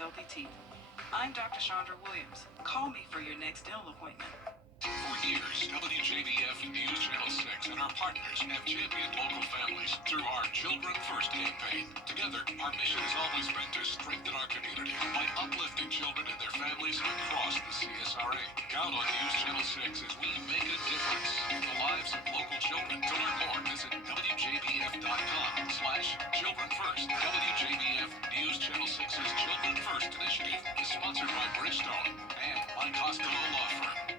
healthy teeth. I'm Dr. Chandra Williams. Call me for your next dental appointment. For years, WJBF News Channel 6 and our partners have championed local families through our Children First campaign. Together, our mission has always been to strengthen our community by uplifting children and their families across the CSRA. Count on News Channel 6 as we make a difference in the lives of local children. To learn more, visit WJBF.com/Children First. WJBF News Channel 6's Children First initiative is sponsored by Bridgestone and by Costello Law Firm.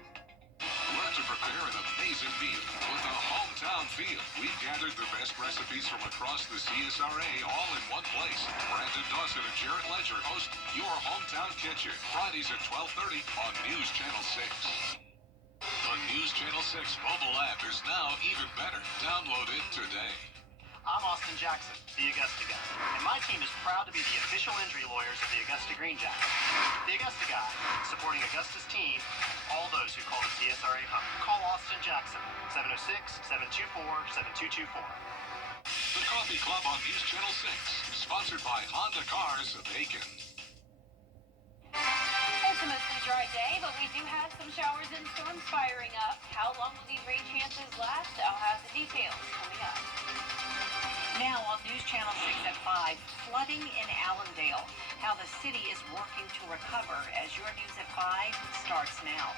Learn to prepare an amazing meal with a hometown feel. We've gathered the best recipes from across the CSRA all in one place. Brandon Dawson and Jarrett Ledger host Your Hometown Kitchen, Fridays at 12:30 on News Channel 6. The News Channel 6 mobile app is now even better. Download it today. I'm Austin Jackson, the Augusta Guy, and my team is proud to be the official injury lawyers of the Augusta Green Jackets. The Augusta Guy, supporting Augusta's team, all those who call the CSRA home. Call Austin Jackson, 706-724-7224. The Coffee Club on News Channel 6, sponsored by Honda Cars of Aiken. It's a mostly dry day, but we do have some showers and storms firing up. How long will these rain chances last? I'll have the details coming up. Now on News Channel 6 at 5, flooding in Allendale. How the city is working to recover as your News at 5 starts now.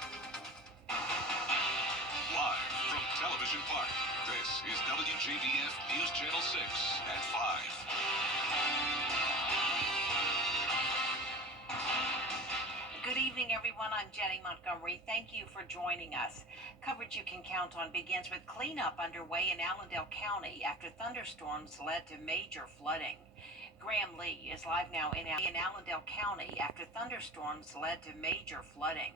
Live from Television Park, this is WJBF News Channel 6 at 5. Good evening, everyone. I'm Jenny Montgomery. Thank you for joining us. Coverage you can count on begins with cleanup underway in Allendale County after thunderstorms led to major flooding. Graham Lee is live now in Allendale County after thunderstorms led to major flooding.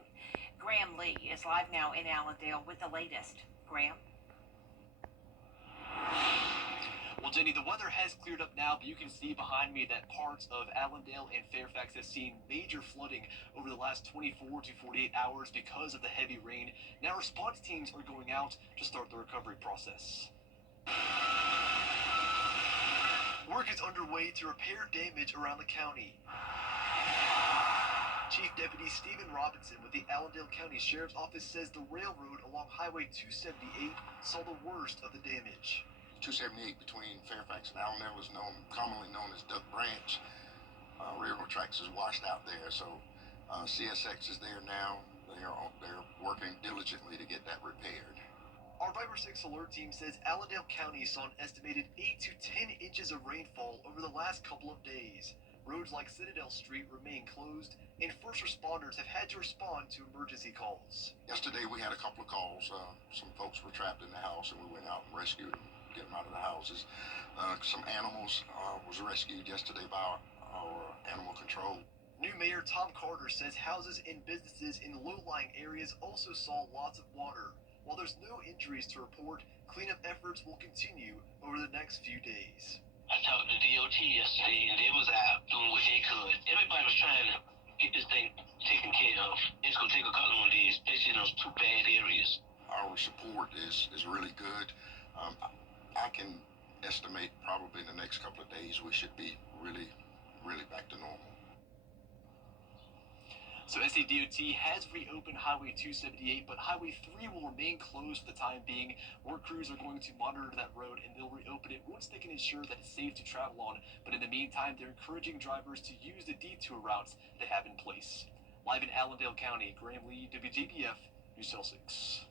Graham Lee is live now in Allendale with the latest. Graham? Well, Jenny, the weather has cleared up now, but you can see behind me that parts of Allendale and Fairfax have seen major flooding over the last 24 to 48 hours because of the heavy rain. Now response teams are going out to start the recovery process. Work is underway to repair damage around the county. Chief Deputy Stephen Robinson with the Allendale County Sheriff's Office says the railroad along Highway 278 saw the worst of the damage. 278 between Fairfax and Allendale is commonly known as Duck Branch. Railroad tracks is washed out there, so CSX is there now. They're working diligently to get that repaired. Our Viber 6 alert team says Allendale County saw an estimated 8 to 10 inches of rainfall over the last couple of days. Roads like Citadel Street remain closed, and first responders have had to respond to emergency calls. Yesterday we had a couple of calls. Some folks were trapped in the house, and we went out and rescued them, get them out of the houses. Some animals was rescued yesterday by our animal control. New Mayor Tom Carter says houses and businesses in low-lying areas also saw lots of water. While there's no injuries to report, cleanup efforts will continue over the next few days. I talked to DOT yesterday, and they was out doing what they could. Everybody was trying to get this thing taken care of. It's going to take a couple of days, especially in those two bad areas. Our support is really good. I can estimate probably in the next couple of days we should be really back to normal. So SCDOT has reopened Highway 278, but Highway 3 will remain closed for the time being. Work crews are going to monitor that road, and they'll reopen it once they can ensure that it's safe to travel on. But in the meantime, they're encouraging drivers to use the detour routes they have in place. Live in Allendale County, Graham Lee, WJBF, News Channel 6.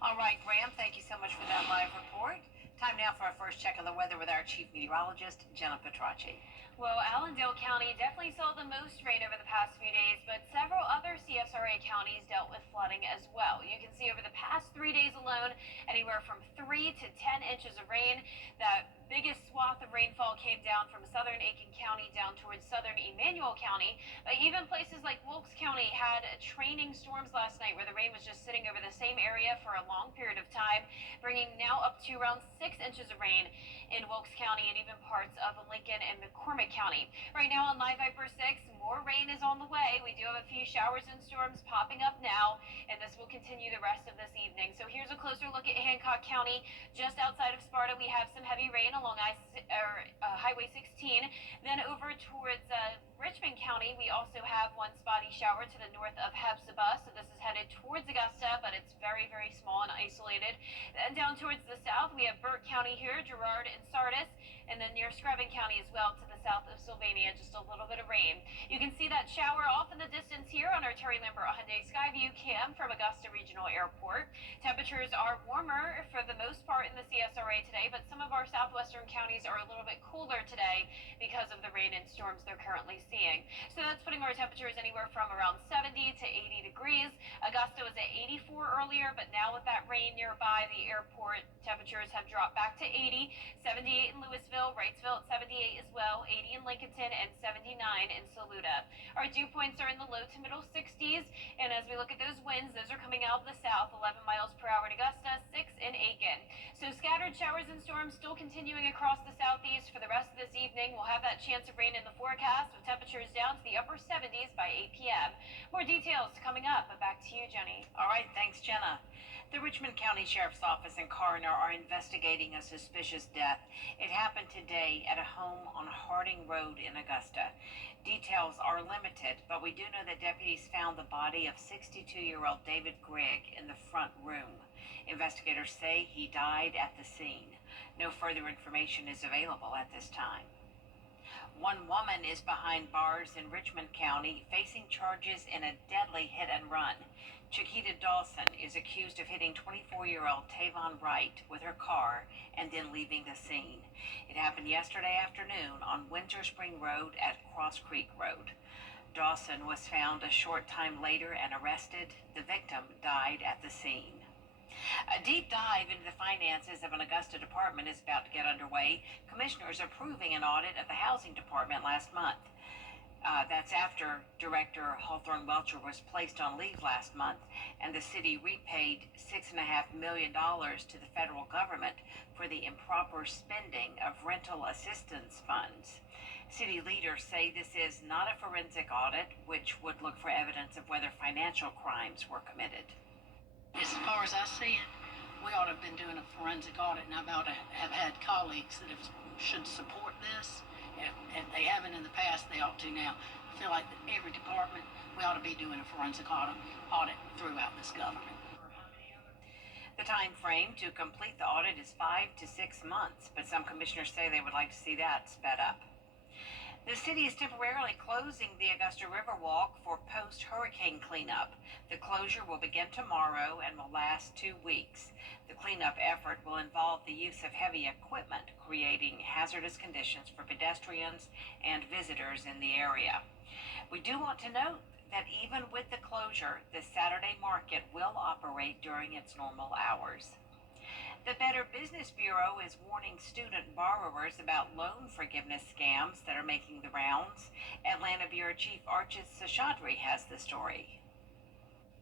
All right, Graham, thank you so much for that live report. Time now for our first check of the weather with our chief meteorologist, Jenna Petracci. Well, Allendale County definitely saw the most rain over the past few days, but several other CSRA counties dealt with flooding as well. You can see over the past 3 days alone, anywhere from 3 to 10 inches of rain. That biggest swath of rainfall came down from southern Aiken County down towards southern Emmanuel County. But even places like Wilkes County had training storms last night where the rain was just sitting over the same area for a long period of time, bringing now up to around 6 inches of rain in Wilkes County and even parts of Lincoln and McCormick County. Right now on Live Viper 6, more rain is on the way. We do have a few showers and storms popping up now, and this will continue the rest of this evening. So here's a closer look at Hancock County. Just outside of Sparta, we have some heavy rain along Highway 16. Then over towards Richmond County, we also have one spotty shower to the north of Hephzibah, so this is headed towards Augusta, but it's very, very small and isolated. Then down towards the south, we have Burke County here, Girard and Sardis, and then near Screven County as well to the south of Sylvania, just a little bit of rain. You can see that shower off in the distance here on our Terry Lambert Hyundai Skyview cam from Augusta Regional Airport. Temperatures are warmer for the most part in the CSRA today, but some of our southwestern counties are a little bit cooler today because of the rain and storms they're currently seeing. So that's putting our temperatures anywhere from around 70 to 80 degrees. Augusta was at 84 earlier, but now with that rain nearby the airport, temperatures have dropped back to 80, 78 in Louisville, Wrightsville at 78 as well, 80 in Lincolnton, and 79 in Saluda. Our dew points are in the low to middle 60s, and as we look at those winds, those are coming out of the south, 11 miles per hour in Augusta, 6 in Aiken. So scattered showers and storms still continuing across the southeast for the rest of this evening. We'll have that chance of rain in the forecast with temperatures down to the upper 70s by 8 p.m. More details coming up, but back to you, Jenny. All right, thanks, Jenna. The Richmond County Sheriff's Office and coroner are investigating a suspicious death. It happened today at a home on Harding Road in Augusta. Details are limited, but we do know that deputies found the body of 62-year-old David Grigg in the front room. Investigators say he died at the scene. No further information is available at this time. One woman is behind bars in Richmond County facing charges in a deadly hit and run. Chiquita Dawson is accused of hitting 24-year-old Tavon Wright with her car and then leaving the scene. It happened yesterday afternoon on Winter Spring Road at Cross Creek Road. Dawson was found a short time later and arrested. The victim died at the scene. A deep dive into the finances of an Augusta department is about to get underway. Commissioners approving an audit of the housing department last month. That's after Director Hawthorne Welcher was placed on leave last month, and the city repaid $6.5 million to the federal government for the improper spending of rental assistance funds. City leaders say this is not a forensic audit, which would look for evidence of whether financial crimes were committed. As far as I see it, we ought to have been doing a forensic audit, and I ought to have had colleagues that should support this. If they haven't in the past, they ought to now. I feel like that every department, we ought to be doing a forensic audit throughout this government. The time frame to complete the audit is 5 to 6 months, but some commissioners say they would like to see that sped up. The city is temporarily closing the Augusta Riverwalk for post-hurricane cleanup. The closure will begin tomorrow and will last 2 weeks. The cleanup effort will involve the use of heavy equipment, creating hazardous conditions for pedestrians and visitors in the area. We do want to note that even with the closure, the Saturday market will operate during its normal hours. The Better Business Bureau is warning student borrowers about loan forgiveness scams that are making the rounds. Atlanta Bureau Chief Archit Seshadri has the story.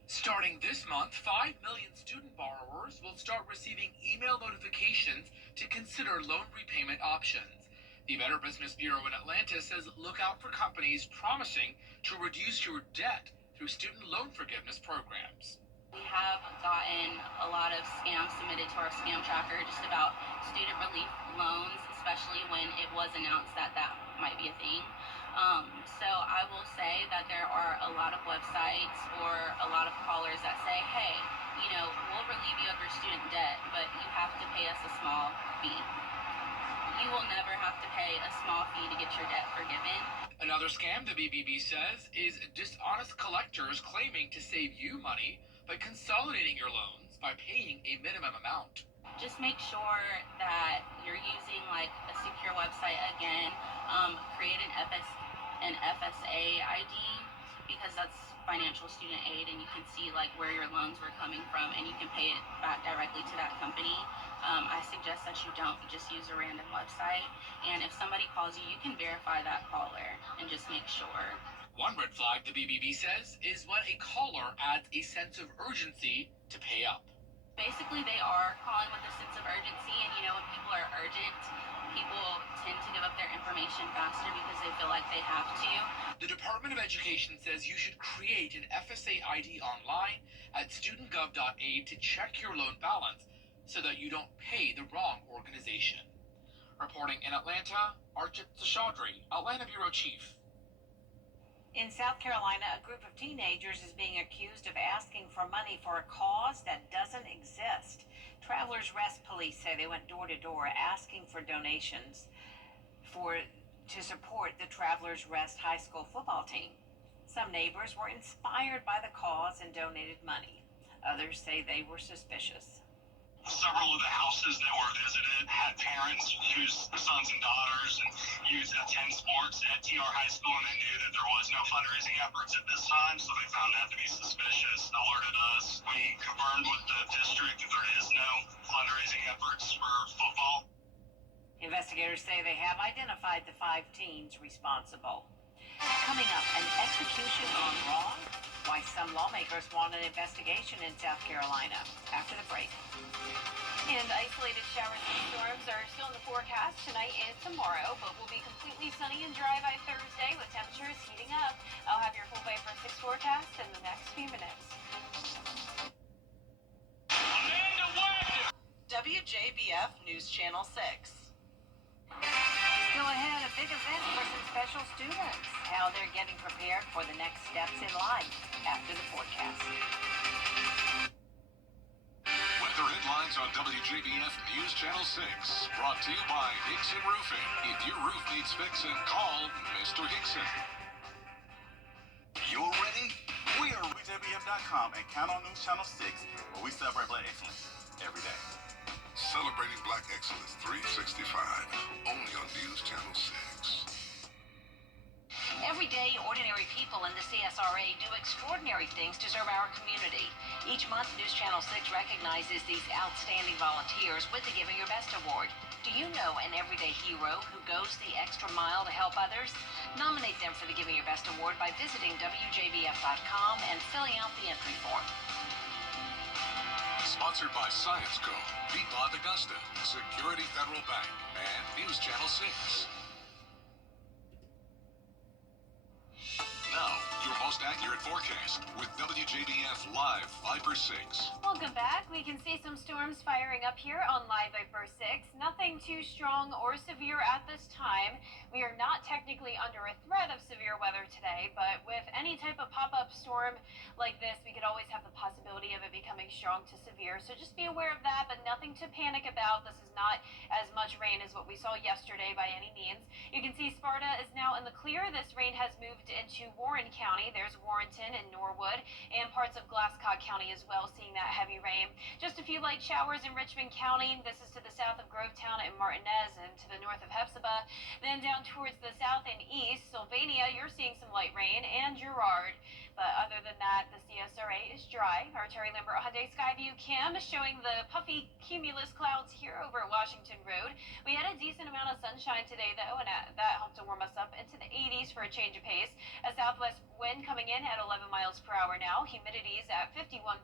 Starting this month, 5 million student borrowers will start receiving email notifications to consider loan repayment options. The Better Business Bureau in Atlanta says look out for companies promising to reduce your debt through student loan forgiveness programs. We have gotten a lot of scams submitted to our scam tracker just about student relief loans, especially when it was announced that that might be a thing. So I will say that there are a lot of websites or a lot of callers that say, hey, we'll relieve you of your student debt, but you have to pay us a small fee. You will never have to pay a small fee to get your debt forgiven. Another scam, the BBB says, is dishonest collectors claiming to save you money by consolidating your loans by paying a minimum amount. Just make sure that you're using like a secure website again. Create an FSA ID because that's financial student aid, and you can see like where your loans were coming from, and you can pay it back directly to that company. I suggest that you don't just use a random website, and if somebody calls you, you can verify that caller and just make sure. One red flag, the BBB says, is when a caller adds a sense of urgency to pay up. Basically, they are calling with a sense of urgency, and when people are urgent, people tend to give up their information faster because they feel like they have to. The Department of Education says you should create an FSA ID online at studentgov.aid to check your loan balance so that you don't pay the wrong organization. Reporting in Atlanta, Archit Seshadri, Atlanta Bureau Chief. In South Carolina, a group of teenagers is being accused of asking for money for a cause that doesn't exist. Travelers Rest Police say they went door to door asking for donations to support the Travelers Rest High School football team. Some neighbors were inspired by the cause and donated money. Others say they were suspicious. Several of the houses that were visited had parents whose sons and daughters attend sports at TR High School, and they knew that there was no fundraising efforts at this time, so they found that to be suspicious and alerted us. We confirmed with the district that there is no fundraising efforts for football. Investigators say they have identified the 5 teens responsible. Coming up, an execution gone wrong? Why some lawmakers want an investigation in South Carolina. After the break. And isolated showers and storms are still in the forecast tonight and tomorrow, but will be completely sunny and dry by Thursday with temperatures heating up. I'll have your full Viper 6 forecast in the next few minutes. WJBF News Channel 6. Still ahead, a big event for some special students. How they're getting prepared for the next steps in life after the forecast. Weather headlines on WJBF News Channel 6. Brought to you by Hickson Roofing. If your roof needs fixing, call Mr. Hickson. You're ready? We are WJBF.com and count on News Channel 6, where we celebrate Black excellence every day. Celebrating Black Excellence 365, only on News Channel 6. Every day, ordinary people in the CSRA do extraordinary things to serve our community. Each month, News Channel 6 recognizes these outstanding volunteers with the Giving Your Best Award. Do you know an everyday hero who goes the extra mile to help others? Nominate them for the Giving Your Best Award by visiting WJBF.com and filling out the entry form. Sponsored by Science Co., Piedmont Augusta, Security Federal Bank, and News Channel 6. Now, your most accurate forecast with WJBF Live Viper 6. Welcome back. We can see some storms firing up here on Live Viper 6. Nothing too strong or severe at this time. We are not technically under a threat of severe weather today, but with any type of pop-up storm like this, we could always have the possibility of it becoming strong to severe. So just be aware of that, but nothing to panic about. This is not as much rain as what we saw yesterday by any means. You can see Sparta is now in the clear. This rain has moved into Warren County. There's Warrenton and Norwood and parts of Glasscock County as well, seeing that heavy rain. Just a few light showers in Richmond County. This is to the south of Grovetown and Martinez, and to the north of Hepzibah. Then down towards the south and east, Sylvania, you're seeing some light rain, and Girard. But other than that, the CSRA is dry. Our Terry Lambert Hyundai Skyview cam is showing the puffy cumulus clouds here over at Washington Road. We had a decent amount of sunshine today, though, and that helped to warm us up into the 80s for a change of pace. A southwest wind coming in at 11 miles per hour now. Humidity is at 51%.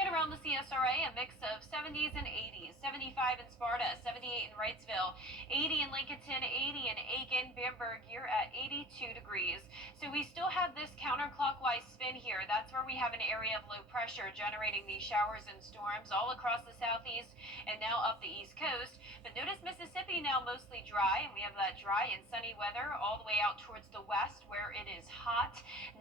And around the CSRA, a mix of 70s and 80s. 75 in Sparta, 78 in Wrightsville, 80 in Lincolnton, 80 in Aiken, Bamberg, you're at 82 degrees. So we still have this counterclockwise spin here. That's where we have an area of low pressure generating these showers and storms all across the southeast and now up the east coast. But notice Mississippi now mostly dry, and we have that dry and sunny weather all the way out towards the west where it is hot.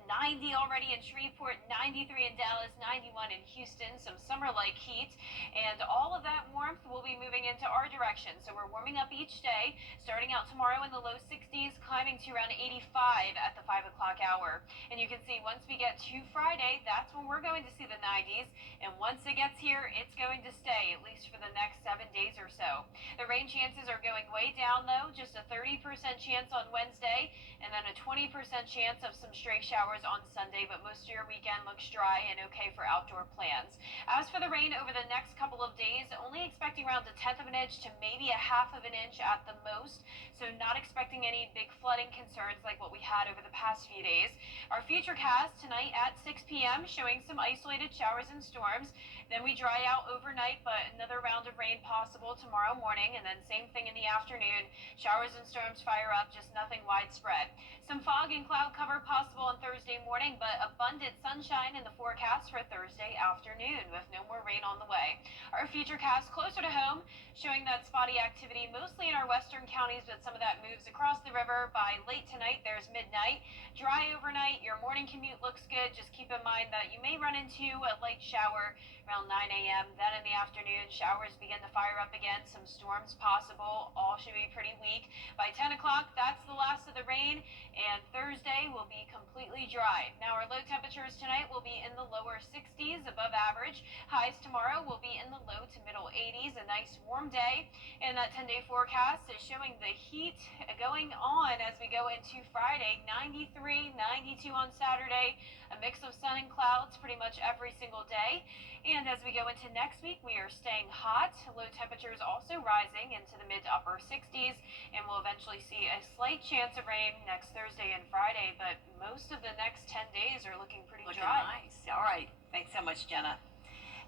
90 already in Shreveport, 93 in Dallas, 91 in Houston, some summer-like heat, and all of that warmth will be moving into our direction. So we're warming up each day, starting out tomorrow in the low 60s, climbing to around 85 at the 5 o'clock hour. And you can see once we get to Friday, that's when we're going to see the 90s, and once it gets here, it's going to stay, at least for the next 7 days or so. The rain chances are going way down, though, just a 30% chance on Wednesday, and then a 20% chance of some stray showers on Sunday, but most of your weekend looks dry and okay for outdoor plans. As for the rain over the next couple of days, only expecting around a 1/10 of an inch to maybe a 1/2 of an inch at the most, so not expecting any big flooding concerns like what we had over the past few days. Our futurecast tonight at 6 p.m. showing some isolated showers and storms. Then we dry out overnight, but another round of rain possible tomorrow morning, and then same thing in the afternoon. Showers and storms fire up, just nothing widespread. Some fog and cloud cover possible on Thursday morning, but abundant abundant sunshine in the forecast for Thursday afternoon with no more rain on the way. Our futurecast closer to home showing that spotty activity mostly in our western counties, but some of that moves across the river by late tonight. There's midnight. Dry overnight. Your morning commute looks good. Just keep in mind that you may run into a light shower around 9 a.m. Then in the afternoon, showers begin to fire up again. Some storms possible. All should be pretty weak. By 10 o'clock, that's the last of the rain, and Thursday will be completely dry. Now, our low temperatures tonight will be in the lower 60s, above average. Highs tomorrow will be in the low to middle 80s. A nice warm day, and that 10-day forecast is showing the heat going on as we go into Friday. 93, 92 on Saturday. A mix of sun and clouds pretty much every single day. And as we go into next week, we are staying hot. Low temperatures also rising into the mid to upper 60s, and we'll eventually see a slight chance of rain next Thursday and Friday, but most of the next 10 days are looking pretty dry. Nice. All right. Thanks so much, Jenna.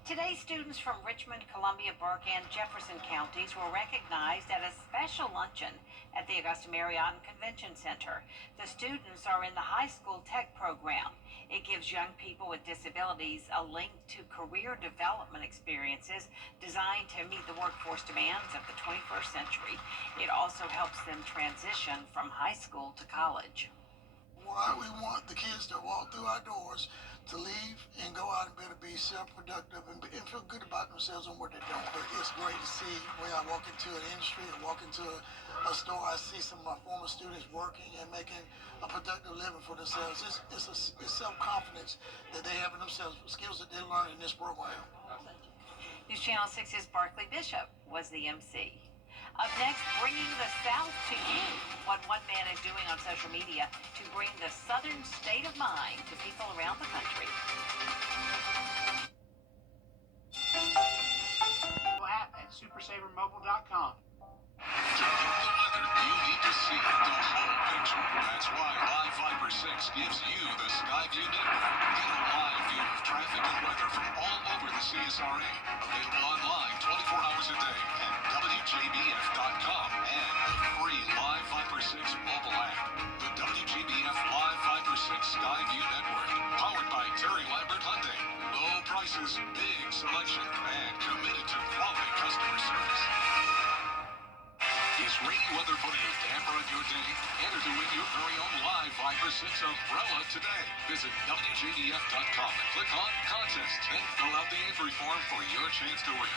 Today, students from Richmond, Columbia, Burke, and Jefferson counties were recognized at a special luncheon at the Augusta Marriott and Convention Center. The students are in the high school tech program. It gives young people with disabilities a link to career development experiences designed to meet the workforce demands of the 21st century. It also helps them transition from high school to college. Why we want the kids to walk through our doors, to leave and go out and better be self-productive and feel good about themselves and what they're doing. But it's great to see when I walk into an industry or walk into a store, I see some of my former students working and making a productive living for themselves. It's self-confidence that they have in themselves, skills that they learn in this program. News Channel 6's Barkley Bishop was the MC. Up next, bringing the South to you. What one man is doing on social media to bring the Southern state of mind to people around the country. At supersavermobile.com. To get the weather, you need to see the whole picture. That's why Live Viper 6 gives you the Skyview network. Get a live view of traffic and weather from all over the CSRA. Available online 24 hours a day at WJBF.com and the free Live Viper 6 mobile app. The WJBF Live Viper 6 Skyview network. Powered by Terry Lambert Hyundai. Low prices, big selection, and committed to quality customer service. Is rainy weather putting a damper on your day? Enter to win your very own Live Viper 6 umbrella today. Visit WJBF.com and click on Contests. Then fill out the entry form for your chance to win.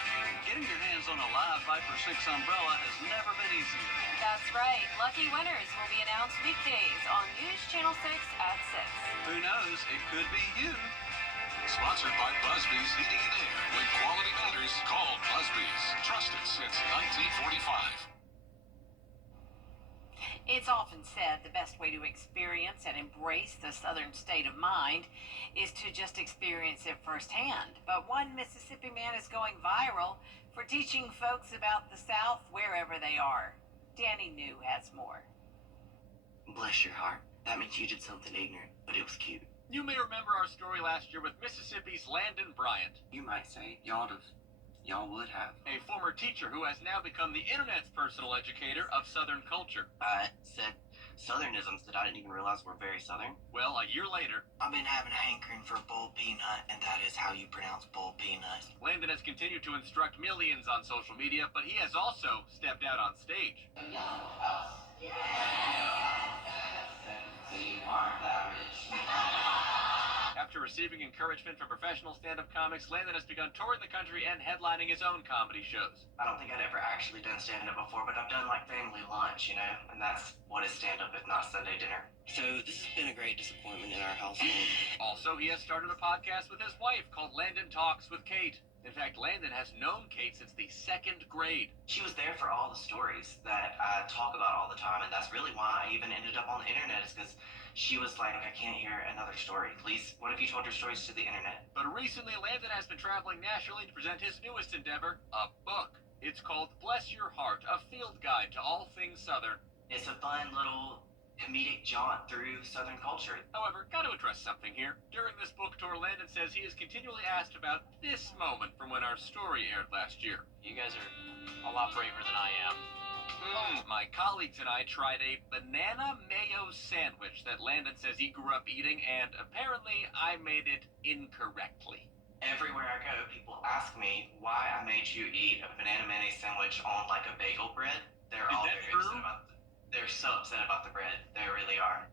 Getting your hands on a Live Viper 6 umbrella has never been easier. That's right. Lucky winners will be announced weekdays on News Channel 6 at 6. Who knows? It could be you. Sponsored by Busby's Heating and Air. When quality matters, call Busby's. Trusted since 1945. It's often said the best way to experience and embrace the Southern state of mind is to just experience it firsthand. But one Mississippi man is going viral for teaching folks about the South wherever they are. Danny New has more. Bless your heart. That means you did something ignorant, but it was cute. You may remember our story last year with Mississippi's Landon Bryant. You might say y'all would have. A former teacher who has now become the internet's personal educator of Southern culture. I said Southernisms that I didn't even realize were very Southern. Well, a year later, I've been having a hankering for bull peanut, and that is how you pronounce bull peanut. Landon has continued to instruct millions on social media, but he has also stepped out on stage. After receiving encouragement from professional stand-up comics, Landon has begun touring the country and headlining his own comedy shows. I don't think I'd ever actually done stand-up before, but I've done like family lunch, you know, and that's what is stand-up if not Sunday dinner. So this has been a great disappointment in our household. Also, he has started a podcast with his wife called Landon Talks with Kate. In fact, Landon has known Kate since the 2nd grade. She was there for all the stories that I talk about all the time, and that's really why I even ended up on the internet, is because she was like, I can't hear another story. Please, what if you told your stories to the internet? But recently, Landon has been traveling nationally to present his newest endeavor, a book. It's called Bless Your Heart, a field guide to all things Southern. It's a fun little comedic jaunt through Southern culture. However, got to address something here. During this book tour, Landon says he is continually asked about this moment from when our story aired last year. You guys are a lot braver than I am. My colleagues and I tried a banana mayo sandwich that Landon says he grew up eating, and apparently I made it incorrectly. Everywhere I go, people ask me why I made you eat a banana mayonnaise sandwich on like a bagel bread. They're all very upset about they're so upset about the bread. They really are.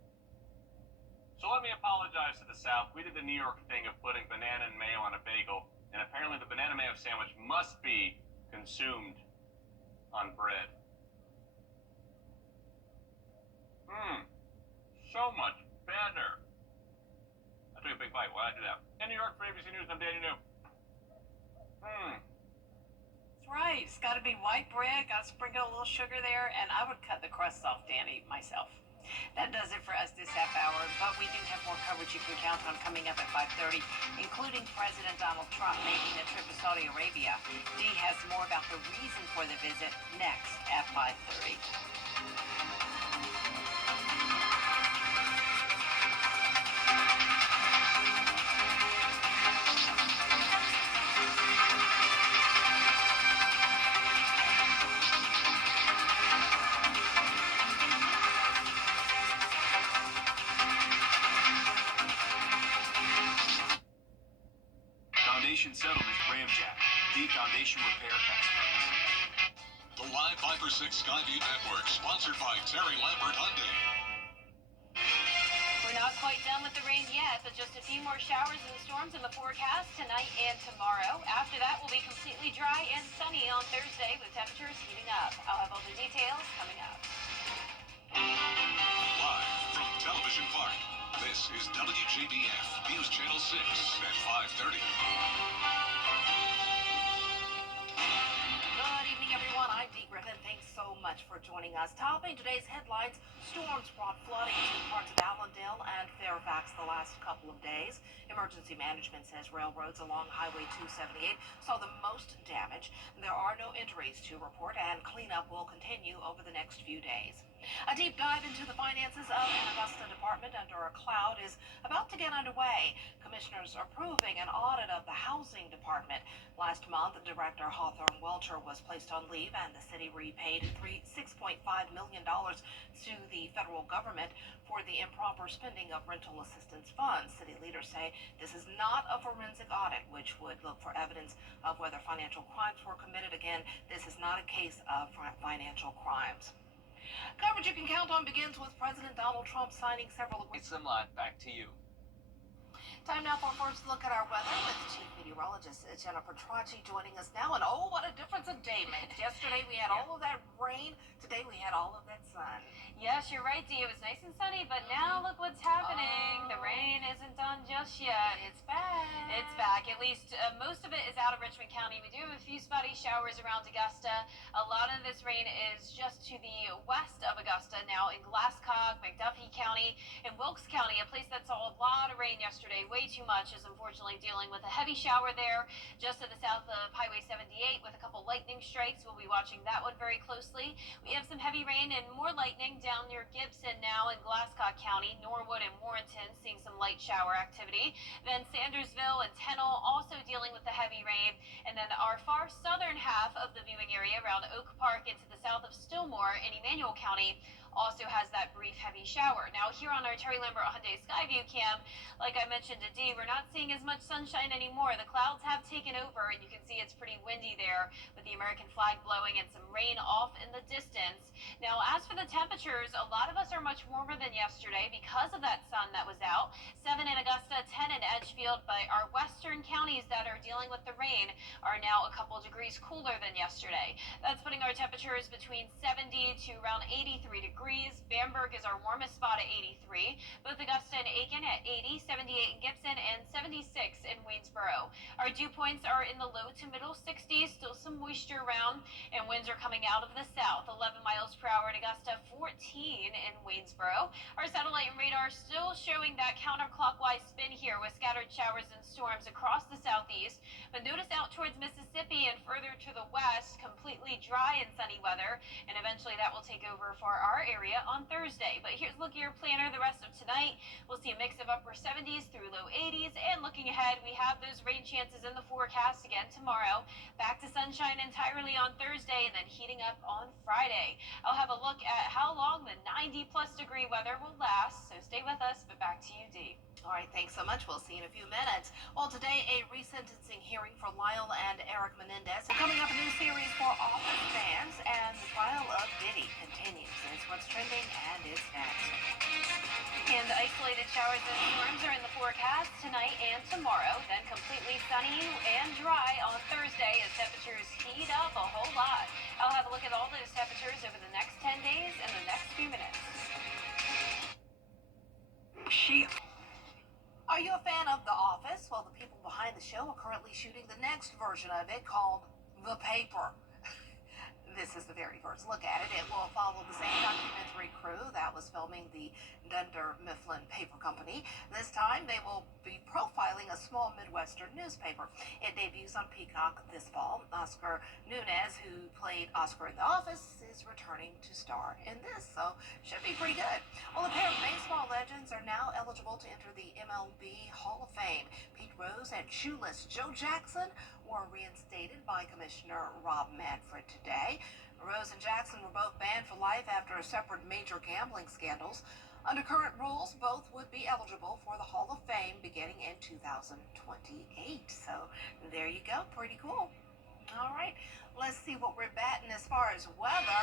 So let me apologize to the South. We did the New York thing of putting banana and mayo on a bagel, and apparently the banana mayo sandwich must be consumed on bread. So much better. I took a big bite. Why did I do that? In New York, for ABC News, I'm Danny New. That's right. It's got to be white bread. Got to sprinkle a little sugar there, and I would cut the crust off, Danny, myself. That does it for us this half hour, but we do have more coverage you can count on coming up at 5:30, including President Donald Trump making a trip to Saudi Arabia. Dee has more about the reason for the visit next at 5:30. Foundation Settlement Ramjack, the foundation repair experts. The Live 5 for 6 Skyview Network, sponsored by Terry Lambert Hyundai. We're not quite done with the rain yet, but just a few more showers and storms in the forecast tonight and tomorrow. After that, we'll be completely dry and sunny on Thursday with temperatures heating up. I'll have all the details coming up. Live from Television Park, this is WJBF News Channel 6 at 5:30. Good evening, everyone. I'm Dee Griffin. Thanks so much for joining us. Topping today's headlines, storms brought flooding to parts of Allendale and Fairfax the last couple of days. Emergency management says railroads along Highway 278 saw the most damage. There are no injuries to report, and cleanup will continue over the next few days. A deep dive into the finances of an Augusta department under a cloud is about to get underway. Commissioners approving an audit of the housing department. Last month, Director Hawthorne Welcher was placed on leave, and the city repaid $6.5 million to the federal government for the improper spending of rental assistance funds. City leaders say this is not a forensic audit, which would look for evidence of whether financial crimes were committed. Again, this is not a case of financial crimes. Coverage you can count on begins with President Donald Trump signing several agreements. It's a lot. Back to you. Time now for our first look at our weather with Chief Meteorologist Jennifer Tracci joining us now. And oh, what a difference a day makes. Yesterday we had all of that rain. Today we had all of that sun. Yes, you're right, Dee. It was nice and sunny, but now look what's happening. The rain isn't done just yet. It's back. It's back. At least most of it is out of Richmond County. We do have a few spotty showers around Augusta. A lot of this rain is just to the west of Augusta. Now in Glasscock, McDuffie County, and Wilkes County, a place that saw a lot of rain yesterday. Way too much, is unfortunately dealing with a heavy shower there just to the south of Highway 78 with a couple lightning strikes. We'll be watching that one very closely. We have some heavy rain and more lightning down near Gibson now in Glasscock County. Norwood and Warrenton seeing some light shower activity. Then Sandersville and Tennell also dealing with the heavy rain. And then our far southern half of the viewing area around Oak Park into the south of Stillmore in Emmanuel County also has that brief heavy shower. Now here on our Terry Lambert Hyundai Skyview cam, like I mentioned to Dee, we're not seeing as much sunshine anymore. The clouds have taken over, and you can see it's pretty windy there with the American flag blowing and some rain off in the distance. Now as for the temperatures, a lot of us are much warmer than yesterday because of that sun that was out. 7 in Augusta, 10 in Edgefield, but our western counties that are dealing with the rain are now a couple degrees cooler than yesterday. That's putting our temperatures between 70 to around 83 degrees. Bamberg is our warmest spot at 83. Both Augusta and Aiken at 80, 78 in Gibson, and 76 in Waynesboro. Our dew points are in the low to middle 60s, still some moisture around, and winds are coming out of the south. 11 miles per hour in Augusta, 14 in Waynesboro. Our satellite and radar still showing that counterclockwise spin here with scattered showers and storms across the southeast. But notice out towards Mississippi and further to the west, completely dry and sunny weather, and eventually that will take over for our area on Thursday. But here's a look at your planner the rest of tonight. We'll see a mix of upper 70s through low 80s, and looking ahead, we have those rain chances in the forecast again tomorrow. Back to sunshine entirely on Thursday, and then heating up on Friday. I'll have a look at how long the 90-plus degree weather will last, so stay with us, but back to you, Dee. All right, thanks so much. We'll see you in a few minutes. Well, today, a resentencing hearing for Lyle and Eric Menendez. And coming up, a new series for Office fans, and the trial of Diddy continues. It's what's trending, and it's next. And isolated showers and storms are in the forecast tonight and tomorrow, then completely sunny and dry on Thursday as temperatures heat up a whole lot. I'll have a look at all those temperatures over the next 10 days in the next few minutes. Are you a fan of The Office? Well, the people behind the show are currently shooting the next version of it called The Paper. This is the very first look at it. It will follow the same documentary crew that was filming the Dunder Mifflin Paper Company. This time, they will be profiling a small Midwestern newspaper. It debuts on Peacock this fall. Oscar Nunez, who played Oscar in The Office, is returning to star in this, so should be pretty good. Well, a pair of baseball legends are now eligible to enter the MLB Hall of Fame. Pete Rose and shoeless Joe Jackson were reinstated by Commissioner Rob Manfred today. Rose and Jackson were both banned for life after separate major gambling scandals. Under current rules, both would be eligible for the Hall of Fame beginning in 2028. So there you go. Pretty cool. All right, let's see what we're batting as far as weather.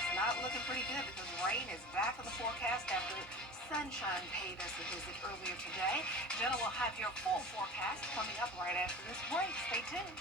It's not looking pretty good because rain is back in the forecast after sunshine paid us a visit earlier today. Jenna will have your full forecast coming up right after this break. Stay tuned.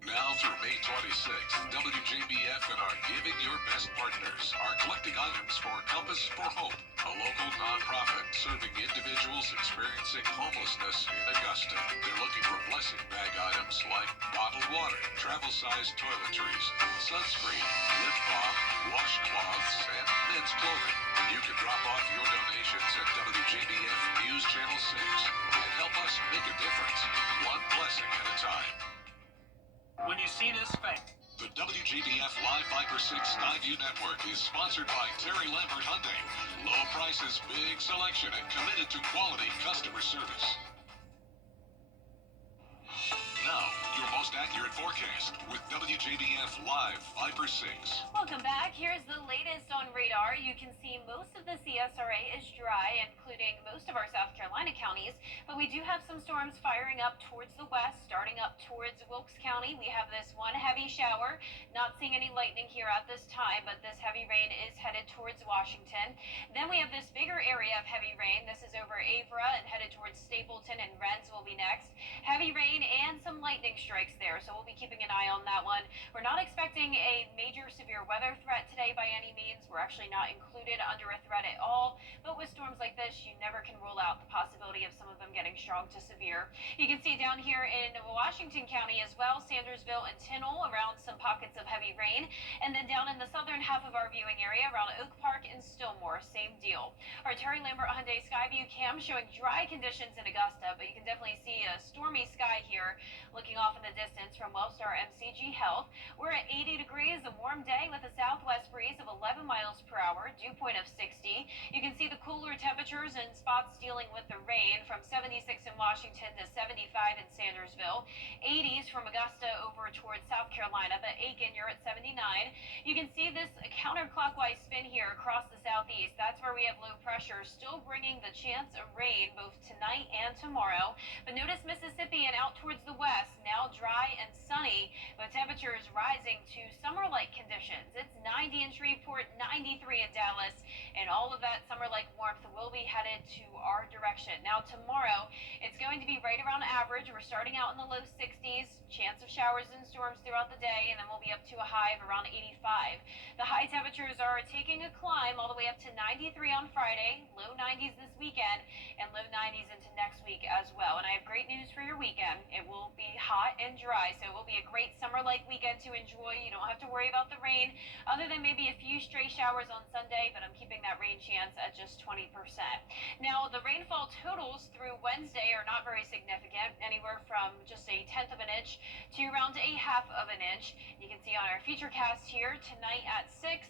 Now through May 26th, WJBF and our Giving Your Best partners are collecting items for Compass for Hope, a local nonprofit serving individuals experiencing homelessness in Augusta. They're looking for blessing bag items like bottled water, travel-sized toiletries, sunscreen, lip balm, washcloths, and men's clothing. You can drop off your donations at WJBF News Channel 6 and help us make a difference, one blessing at a time. When you see this The WJBF Live Viper 6 Skyview Network is sponsored by Terry Lambert Hyundai. Low prices, big selection, and committed to quality customer service. Now, your most accurate forecast with WJBF Live Viper 6. Welcome back. Here's the latest on radar. You can see most of the CSRA is dry, including most of our South Carolina counties, but we do have some storms firing up towards the west, starting up towards Wilkes County. We have this one heavy shower. Not seeing any lightning here at this time, but this heavy rain is headed towards Washington. Then we have this bigger area of heavy rain. This is over Avra and headed towards Stapleton, and Rennes will be next. Heavy rain and some lightning strikes there, so we'll be keeping an eye on that one. We're not expecting a major severe weather threat today by any means. We're actually not included under a threat at all, but with storms like this, you never can rule out the possibility of some of them getting strong to severe. You can see down here in Washington County as well, Sandersville and Tinnell around some pockets of heavy rain, and then down in the southern half of our viewing area around Oak Park and Stillmore, same deal. Our Terry Lambert Hyundai Skyview cam showing dry conditions in Augusta, but you can definitely see a stormy sky here looking off in the distance from Wellstar MCG Health. We're at 80 degrees, a warm day with a southwest breeze of 11 miles per hour, dew point of 60. You can see the cooler temperatures in spots dealing with the rain from 76 in Washington to 75 in Sandersville. 80s from Augusta over towards South Carolina, but Aiken, you're at 79. You can see this counterclockwise spin here across the southeast. That's where we have low pressure, still bringing the chance of rain both tonight and tomorrow. But notice Mississippi and out towards the west, now dry and sunny, with temperatures rising to summer-like conditions. It's 90 in Shreveport, 93 in Dallas, and all of that summer-like warmth will be headed to our direction. Now tomorrow, it's going to be right around average. We're starting out in the low 60s, chance of showers and storms throughout the day, and then we'll be up to a high of around 85. The high temperatures are taking a climb all the way up to 93 on Friday, low 90s this weekend, and low 90s into next week as well. And I have great news for your weekend. It will be hot and dry, so it will be a great summer-like weekend to enjoy. You don't have to worry about the rain, other than maybe a few stray showers on Sunday, but I'm keeping putting that rain chance at just 20%. Now, the rainfall totals through Wednesday are not very significant, anywhere from just a tenth of an inch to around a half of an inch. You can see on our futurecast here tonight at 6.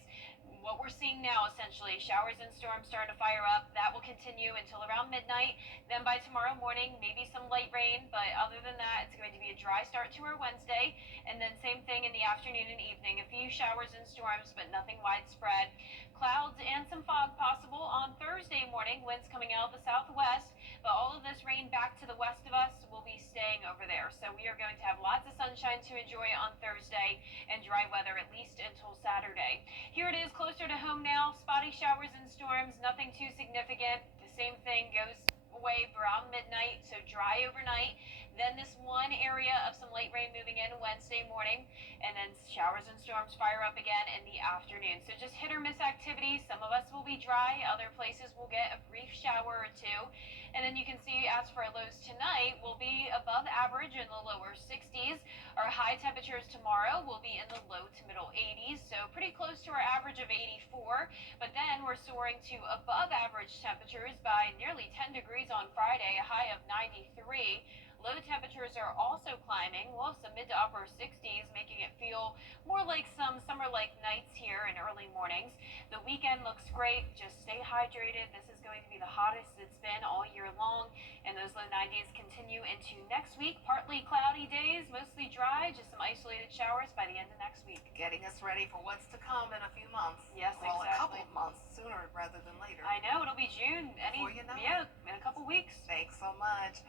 What we're seeing now, essentially, showers and storms starting to fire up. That will continue until around midnight. Then by tomorrow morning, maybe some light rain, but other than that, it's going to be a dry start to our Wednesday. And then same thing in the afternoon and evening. A few showers and storms, but nothing widespread. Clouds and some fog possible on Thursday morning. Winds coming out of the southwest. But all of this rain back to the west of us will be staying over there. So we are going to have lots of sunshine to enjoy on Thursday and dry weather at least until Saturday. Here it is closer to home now. Spotty showers and storms, nothing too significant. The same thing goes away around midnight, so dry overnight. Then this one area of some light rain moving in Wednesday morning, and then showers and storms fire up again in the afternoon. So just hit or miss activity. Some of us will be dry, other places will get a brief shower or two. And then you can see as for our lows tonight, we'll be above average in the lower 60s. Our high temperatures tomorrow will be in the low to middle 80s, so pretty close to our average of 84. But then we're soaring to above average temperatures by nearly 10 degrees on Friday, a high of 93. Low temperatures are also climbing. We'll have some mid to upper 60s, making it feel more like some summer-like nights here in early mornings. The weekend looks great. Just stay hydrated. This is going to be the hottest it's been all year long, and those low 90s continue into next week. Partly cloudy days, mostly dry, just some isolated showers by the end of next week. Getting us ready for what's to come in a few months. Yes, well, exactly. A couple of months sooner rather than later. I know, it'll be June. Before you know it. Yeah, in a couple weeks. Thanks so much.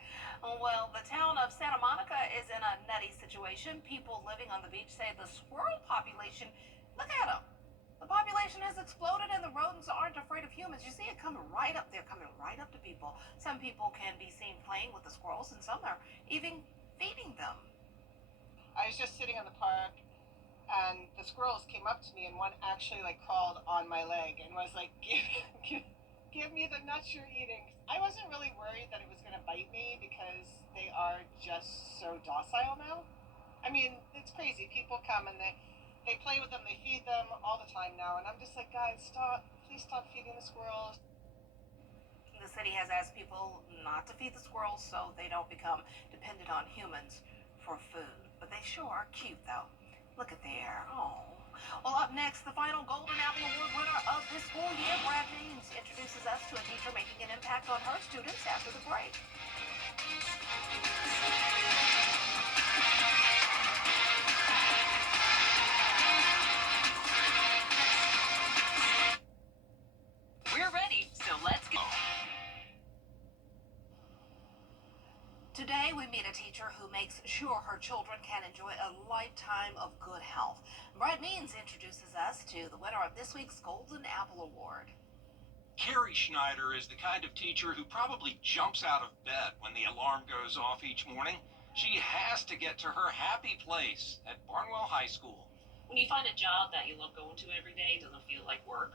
Well, the town of Santa Monica is in a nutty situation. People living on the beach say the squirrel population, look at them. The population has exploded and the rodents aren't afraid of humans. You see it coming right up there, coming right up to people. Some people can be seen playing with the squirrels and some are even feeding them. I was just sitting in the park and the squirrels came up to me and one actually crawled on my leg and was like, give me the nuts you're eating. I wasn't really worried that it was going to bite me because they are just so docile now. I mean, it's crazy. People come and they play with them, they feed them all the time now. And I'm just like, guys, stop. Please stop feeding the squirrels. The city has asked people not to feed the squirrels so they don't become dependent on humans for food. But they sure are cute, though. Look at there. Oh. Well, up next, the final Golden Apple Award winner of this school year, Brad Means, introduces us to a teacher making an impact on her students after the break. We're ready, so let's go. Today, we meet a teacher who makes sure her children can enjoy a lifetime of good health. Brad Means introduces us to the winner of this week's Golden Apple Award. Carrie Schneider is the kind of teacher who probably jumps out of bed when the alarm goes off each morning. She has to get to her happy place at Barnwell High School. When you find a job that you love going to every day, it doesn't feel like work.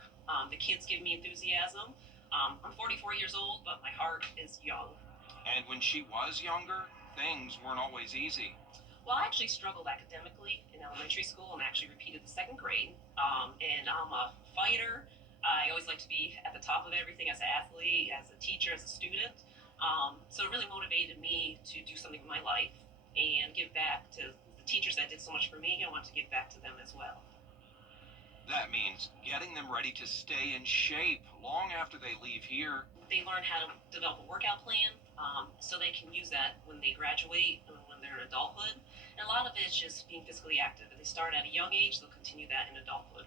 The kids give me enthusiasm. I'm 44 years old, but my heart is young. And when she was younger, things weren't always easy. Well, I actually struggled academically in elementary school and actually repeated the second grade. And I'm a fighter. I always like to be at the top of everything as an athlete, as a teacher, as a student. So it really motivated me to do something with my life and give back to the teachers that did so much for me. I want to give back to them as well. That means getting them ready to stay in shape long after they leave here. They learn how to develop a workout plan so they can use that when they graduate and when they're in adulthood. And a lot of it is just being physically active. If they start at a young age, they'll continue that in adulthood.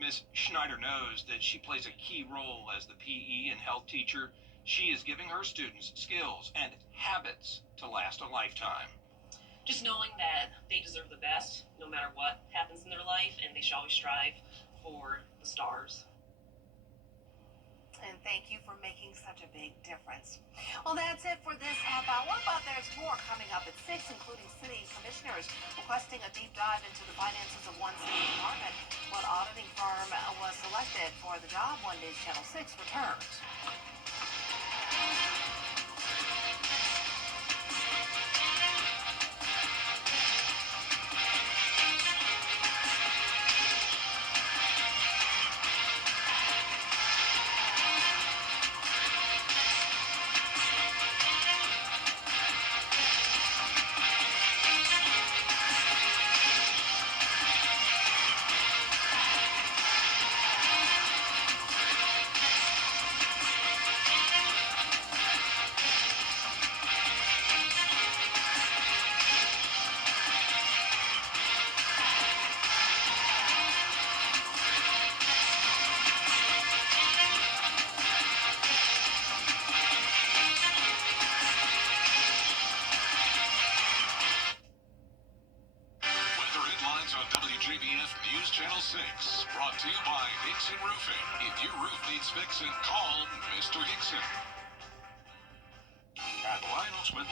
Ms. Schneider knows that she plays a key role as the PE and health teacher. She is giving her students skills and habits to last a lifetime. Just knowing that they deserve the best no matter what happens in their life, and they should always strive for the stars. And thank you for making such a big difference. Well, that's it for this half hour, but there's more coming up at 6, including city commissioners requesting a deep dive into the finances of one city department. What auditing firm was selected for the job? One News Channel 6 returns. If your roof needs fixing, call Mr. Hickson.